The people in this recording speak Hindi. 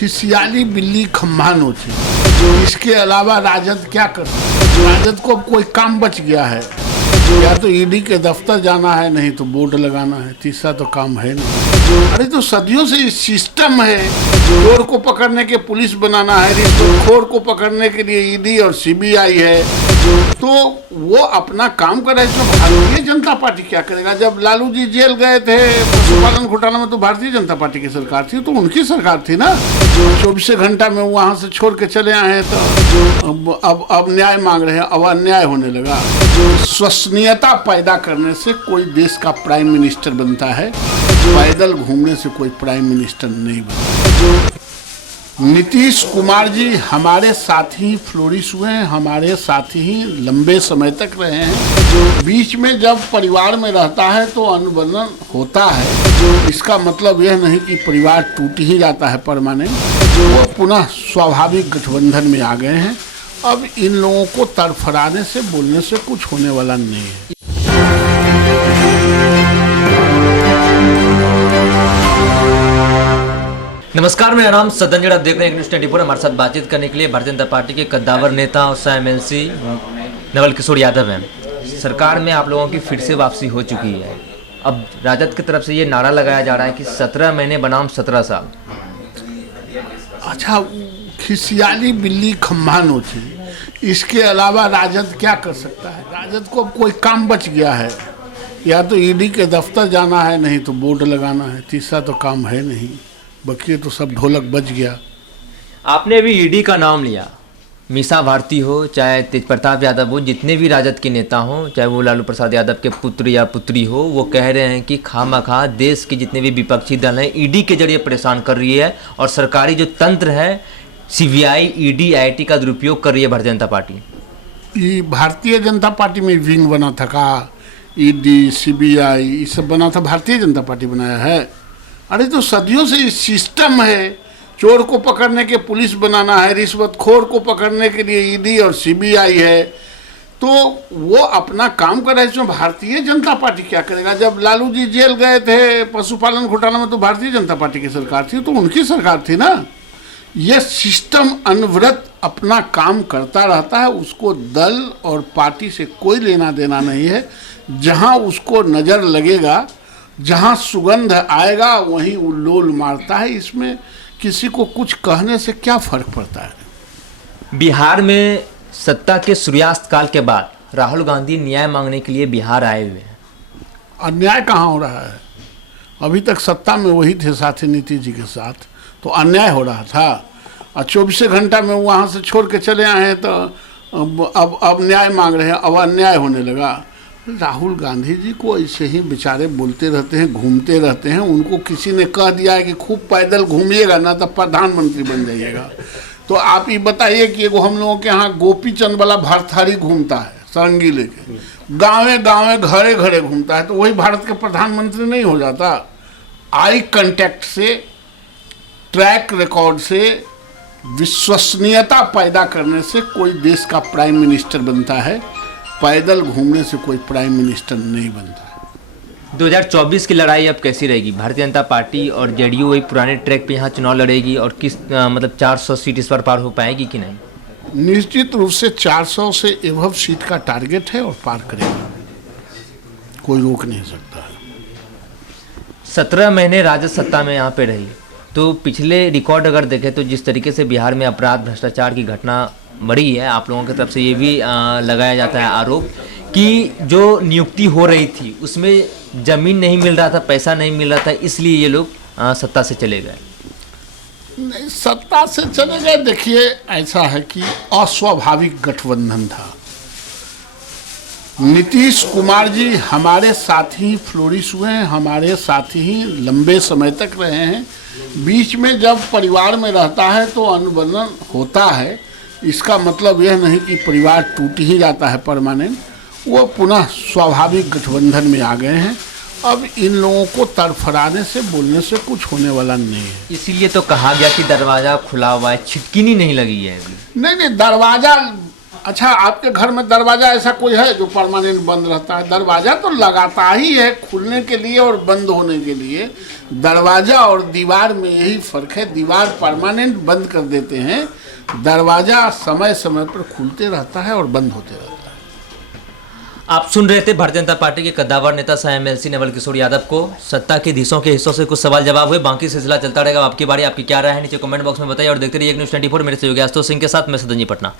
खिसियाली बिल्ली खम्भा नोचे। इसके अलावा राजद क्या कर सकता है? राजद को अब कोई काम बच गया है, या तो ईडी के दफ्तर जाना है, नहीं तो बोर्ड लगाना है, तीसरा तो काम है नहीं। अरे तो सदियों से इस सिस्टम है, चोर को पकड़ने के पुलिस बनाना है, रिश्वतखोर को पकड़ने के लिए ईडी और सीबीआई है। तो वो अपना काम करे। तो भारतीय जनता पार्टी क्या करेगा? जब लालू जी जेल गए थे पशुपालन घोटाला में, तो भारतीय जनता पार्टी की सरकार थी, तो उनकी सरकार थी ना। 24 घंटा में वहां से छोड़ के चले आए हैं, तो अब न्याय मांग रहे हैं, अब अन्याय होने लगा। विश्वसनीयता पैदा करने से कोई देश का प्राइम मिनिस्टर बनता है, पैदल घूमने से कोई प्राइम मिनिस्टर नहीं बनता। नीतीश कुमार जी हमारे साथ ही फ्लोरिश हुए हैं, हमारे साथ ही लंबे समय तक रहे हैं। जो बीच में जब परिवार में रहता है तो अनुबंधन होता है। जो इसका मतलब यह नहीं कि परिवार टूट ही जाता है परमानेंट। जो वो पुनः स्वाभाविक गठबंधन में आ गए हैं। अब इन लोगों को तरफड़ाने से, बोलने से कुछ होने वाला नहीं है। नमस्कार, मेरा नाम सदन, आप देख रहे हैं न्यूज़ 24। हमारे साथ बातचीत करने के लिए भारतीय जनता पार्टी के कद्दावर नेता और एमएलसी नवल किशोर यादव हैं। सरकार में आप लोगों की फिर से वापसी हो चुकी है। अब राजद की तरफ से ये नारा लगाया जा रहा है कि 17 महीने बनाम 17 साल। अच्छा, खिसियाली बिल्ली खम्भा नोचे। इसके अलावा राजद क्या कर सकता है? राजद को अब कोई काम बच गया है, या तो ईडी के दफ्तर जाना है, नहीं तो बोर्ड लगाना है, तीसरा तो काम है नहीं। बाकी तो सब ढोलक बज गया। आपने अभी ईडी का नाम लिया। मीसा भारती हो, चाहे तेज प्रताप यादव हो, जितने भी राजद के नेता हों, चाहे वो लालू प्रसाद यादव के पुत्र या पुत्री हो, वो कह रहे हैं कि खामखा देश के जितने भी विपक्षी दल हैं ईडी के जरिए परेशान कर रही है, और सरकारी जो तंत्र है सीबीआई, ईडी, आईटी का दुरुपयोग कर रही है भारतीय जनता पार्टी। ये भारतीय जनता पार्टी में विंग बना था का? ईडी, सीबीआई ये सब बना था, भारतीय जनता पार्टी बनाया है? अरे तो सदियों से इस सिस्टम है, चोर को पकड़ने के पुलिस बनाना है, रिश्वतखोर को पकड़ने के लिए ईडी और सीबीआई है। तो वो अपना काम कर रहे हैं। भारतीय जनता पार्टी क्या करेगा? जब लालू जी जेल गए थे पशुपालन घोटाला में, तो भारतीय जनता पार्टी की सरकार थी, तो उनकी सरकार थी ना। ये सिस्टम अनवरत अपना काम करता रहता है, उसको दल और पार्टी से कोई लेना देना नहीं है। जहाँ उसको नज़र लगेगा, जहाँ सुगंध आएगा, वहीं उल्लोल मारता है। इसमें किसी को कुछ कहने से क्या फर्क पड़ता है? बिहार में सत्ता के सूर्यास्त काल के बाद राहुल गांधी न्याय मांगने के लिए बिहार आए हुए हैं। अन्याय कहाँ हो रहा है? अभी तक सत्ता में वही थे साथी नीतीश जी के साथ, तो अन्याय हो रहा था। और 24 घंटा में वहाँ से छोड़ के चले आए हैं, तो अब न्याय मांग रहे हैं, अब अन्याय होने लगा। राहुल गांधी जी को ऐसे ही बेचारे बोलते रहते हैं, घूमते रहते हैं। उनको किसी ने कह दिया है कि खूब पैदल घूमिएगा ना तो प्रधानमंत्री बन जाइएगा। तो आप ये बताइए कि एगो हम लोगों के यहाँ गोपी चंद वाला भरथारी घूमता है सारंगी लेके, गाँवे गाँवे घरे घरे घूमता है, तो वही भारत के प्रधानमंत्री नहीं हो जाता? आई कांटेक्ट से, ट्रैक रिकॉर्ड से, विश्वसनीयता पैदा करने से कोई देश का प्राइम मिनिस्टर बनता है, पैदल घूमने से कोई प्राइम मिनिस्टर नहीं बनता। 2024 की लड़ाई अब कैसी रहेगी? भारतीय जनता पार्टी और जेडीयू वही पुराने ट्रैक पे यहाँ चुनाव लड़ेगी, और किस मतलब 400 सीट इस बार पार हो पाएगी कि नहीं? निश्चित रूप से 400 से एबव सीट का टारगेट है, और पार करेगा, कोई रोक नहीं सकता है। 17 महीने राजद सत्ता में यहाँ पे रही, तो पिछले रिकॉर्ड अगर देखें तो जिस तरीके से बिहार में अपराध, भ्रष्टाचार की घटना बढ़ी है, आप लोगों की तरफ से ये भी लगाया जाता है आरोप कि जो नियुक्ति हो रही थी उसमें जमीन नहीं मिल रहा था, पैसा नहीं मिल रहा था, इसलिए ये लोग सत्ता से चले गए। नहीं, सत्ता से चले गए। देखिए, ऐसा है कि अस्वाभाविक गठबंधन था। नीतीश कुमार जी हमारे साथ ही फ्लोरिश हुए हैं, हमारे साथ ही लंबे समय तक रहे हैं। बीच में जब परिवार में रहता है तो अनुबंधन होता है। इसका मतलब यह नहीं कि परिवार टूट ही जाता है परमानेंट। वो पुनः स्वाभाविक गठबंधन में आ गए हैं। अब इन लोगों को तरफड़ाने से, बोलने से कुछ होने वाला नहीं है। इसीलिए तो कहा गया कि दरवाज़ा खुला हुआ है, छिटकिनी नहीं लगी है अभी। नहीं, दरवाज़ा अच्छा, आपके घर में दरवाजा ऐसा कोई है जो परमानेंट बंद रहता है? दरवाजा तो लगाता ही है खुलने के लिए और बंद होने के लिए। दरवाजा और दीवार में यही फर्क है, दीवार परमानेंट बंद कर देते हैं, दरवाजा समय समय पर खुलते रहता है और बंद होते रहता है। आप सुन रहे थे भारतीय जनता पार्टी के कद्दावर नेता सह एमएलसी नवल किशोर यादव को। सत्ता के धीसों के हिस्सों से कुछ सवाल जवाब हुए, बाकी सिलसिला चलता रहेगा। आपकी बारी, आपकी क्या राय है नीचे कमेंट बॉक्स में बताइए और देखते रहिए एक न्यूज़ 24। मेरे सहयोगी आशुतोष सिंह के साथ मैं सदनजी पटना।